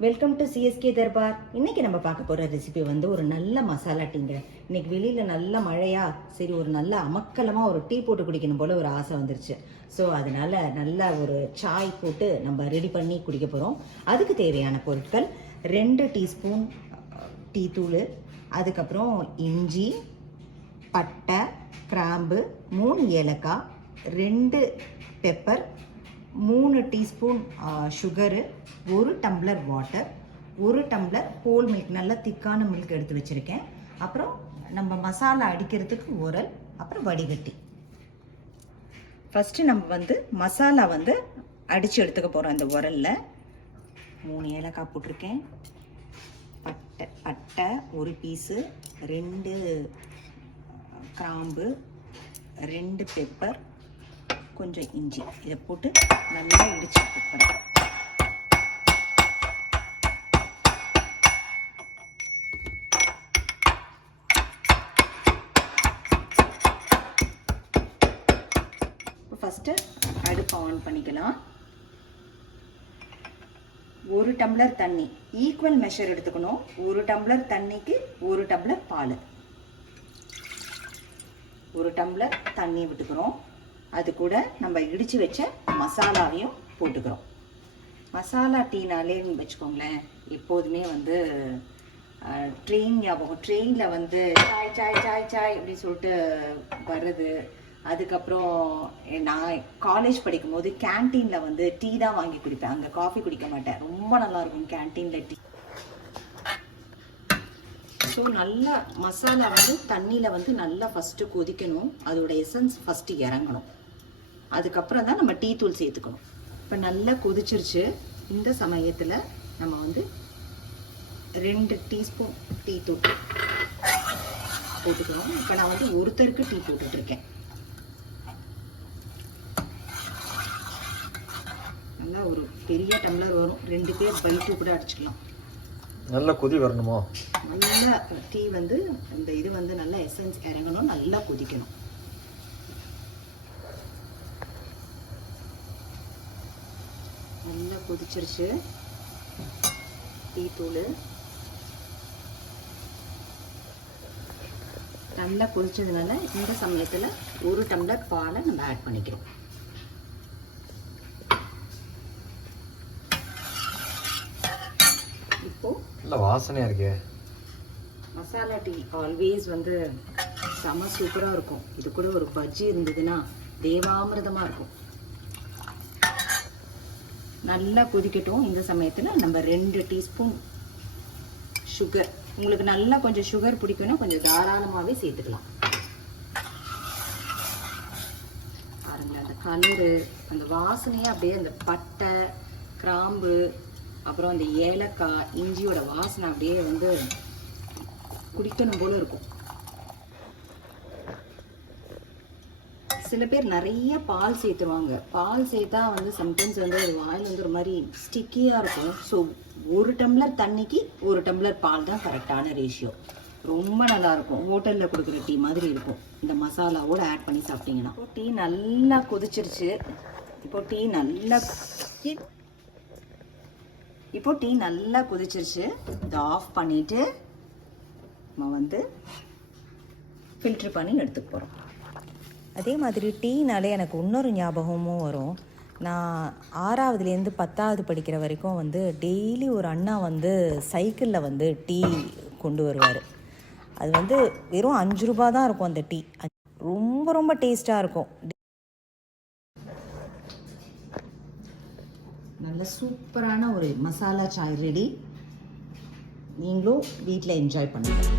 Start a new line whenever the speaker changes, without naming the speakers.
Welcome to CSK Darbar இன்னைக்கு நம்ம பார்க்க போகிற ரெசிபி வந்து ஒரு நல்ல மசாலா டீங்க இன்னைக்கு வெளியில் நல்ல மழையா சரி ஒரு நல்ல அமக்கலமாக ஒரு டீ போட்டு குடிக்கணும் போல் ஒரு ஆசை வந்துருச்சு. ஸோ அதனால் நல்ல ஒரு சாய் போட்டு நம்ம ரெடி பண்ணி குடிக்க போகிறோம் அதுக்கு தேவையான பொருட்கள் ரெண்டு டீஸ்பூன் டீ தூள் அதுக்கப்புறம் இஞ்சி பட்டை கிராம்பு மூணு ஏலக்காய் ரெண்டு பெப்பர் மூணு டீஸ்பூன் சுகரு ஒரு டம்ளர் வாட்டர் ஒரு டம்ளர் ஹோல் மில்க் நல்லா திக்கான மில்க் எடுத்து வச்சுருக்கேன். அப்புறம் நம்ம மசாலா அடிக்கிறதுக்கு உரல் அப்புறம் வடிகட்டி. ஃபஸ்ட்டு நம்ம வந்து மசாலா வந்து அடித்து எடுத்துக்க போகிறோம் அந்த உரலில். மூணு ஏலக்காய் போட்டிருக்கேன். பட்டை பட்டை ஒரு பீஸு ரெண்டு கிராம்பு ரெண்டு பெப்பர் கொஞ்சம் இஞ்சி. இதை போட்டு நல்லா இடிச்சு எடுத்துக்கிறேன் இப்போ ஃபஸ்ட்டு அடுப்பை ஆன் பண்ணிக்கலாம். ஒரு டம்ளர் தண்ணி. ஈக்குவல் மெஷர் எடுத்துக்கணும். ஒரு டம்ளர் தண்ணிக்கு ஒரு டம்ளர் பால். ஒரு டம்ளர் தண்ணி விட்டுக்கிறோம். அது கூட நம்ம இடித்து வச்ச மசாலாவையும் போட்டுக்கிறோம். மசாலா டீனாலே வச்சுக்கோங்களேன் எப்போதுமே வந்து ட்ரெயின் ஞாபகம் ட்ரெயினில் வந்து சாய் சாய் சாய் சாய் அப்படின்னு சொல்லிட்டு வர்றது. அதுக்கப்புறம் நான் காலேஜ் படிக்கும்போது கேன்டீனில் வந்து டீ தான் வாங்கி குடிப்பேன். அங்கே காஃபி குடிக்க மாட்டேன். ரொம்ப நல்லா இருக்கும் கேன்டீனில் டீ ஸோ நல்லா மசாலா வந்து தண்ணியில் வந்து நல்லா ஃபஸ்ட்டு கொதிக்கணும். அதோட எசன்ஸ் ஃபஸ்ட்டு இறங்கணும். அதுக்கப்புறம் தான் நம்ம டீ தூள் சேர்த்துக்கணும். இப்போ நல்லா கொதிச்சிருச்சு. இந்த சமயத்தில் நம்ம வந்து ரெண்டு டீஸ்பூன் டீ தூள் போட்டுக்கிறோம் இப்போ நான் வந்து ஒருத்தருக்கு டீ போட்டுட்ருக்கேன். நல்லா ஒரு பெரிய டம்ளர் வரும். ரெண்டு பேர் பைட்டு கூட அடிச்சுக்கலாம்.
நல்ல கொதி வரணுமோ?
நல்லா டீ வந்து இந்த இது வந்து நல்லா எசன்ஸ் இறங்கணும். நல்லா கொதிக்கணும் நல்லா கொதிச்சிருச்சு. டீ தூள் நல்லா கொதிச்சதுனால இந்த சமயத்தில் ஒரு டம்ளர் பாலை நம்ம ஆட் பண்ணிக்கிறோம். இப்போ
நல்ல வாசனையா இருக்கே.
மசாலா டீ ஆல்வேஸ் வந்து செம சூப்பராக இருக்கும். இது கூட ஒரு பஜ்ஜி இருந்ததுன்னா தேவாமிர்தமாக இருக்கும். நல்லா கொதிக்கட்டும். இந்த சமயத்தில் நம்ம ரெண்டு டீஸ்பூன் சுகர் உங்களுக்கு நல்லா கொஞ்சம் சுகர் பிடிக்கணும் கொஞ்சம் தாராளமாகவே சேர்த்துக்கலாம். பாருங்க அந்த கலரு அந்த வாசனையே அப்படியே அந்த பட்டை கிராம்பு அப்புறம் அந்த ஏலக்காய் இஞ்சியோட வாசனை அப்படியே வந்து குடிக்கணும் போல இருக்கும். சில பேர் நிறைய பால் சேர்த்துருவாங்க. பால் சேர்த்தா வந்து சம்டைம்ஸ் வந்து அது வாயில் வந்து ஒரு மாதிரி ஸ்டிக்கியாக இருக்கும். ஸோ ஒரு டம்ளர் தண்ணிக்கு ஒரு டம்ளர் பால் தான் கரெக்டான ரேஷியோ ரொம்ப நல்லா இருக்கும். ஹோட்டலில் கொடுக்குற டீ மாதிரி இருக்கும். இந்த மசாலாவோட ஆட் பண்ணி சாப்பிட்டீங்கன்னா. இப்போ டீ நல்லா கொதிச்சிருச்சு. இப்போ டீ நல்லா இப்போ டீ நல்லா கொதிச்சிருச்சு. இதை ஆஃப் பண்ணிவிட்டு நம்ம வந்து ஃபில்ட்ரு பண்ணி எடுத்துக்க போகிறோம்
அதே மாதிரி டீனாலே எனக்கு இன்னொரு ஞாபகமும் வரும். நான் ஆறாவதுலேருந்து பத்தாவது படிக்கிற வரைக்கும் வந்து டெய்லி ஒரு அண்ணா வந்து சைக்கிளில் வந்து டீ கொண்டு வருவார். அது வந்து வெறும் அஞ்சு ரூபா தான் இருக்கும் அந்த டீ. ரொம்ப ரொம்ப டேஸ்ட்டாக இருக்கும்.
நல்ல சூப்பரான ஒரு மசாலா சாய் ரெடி. நீங்களும் வீட்டில் என்ஜாய் பண்ணுங்கள்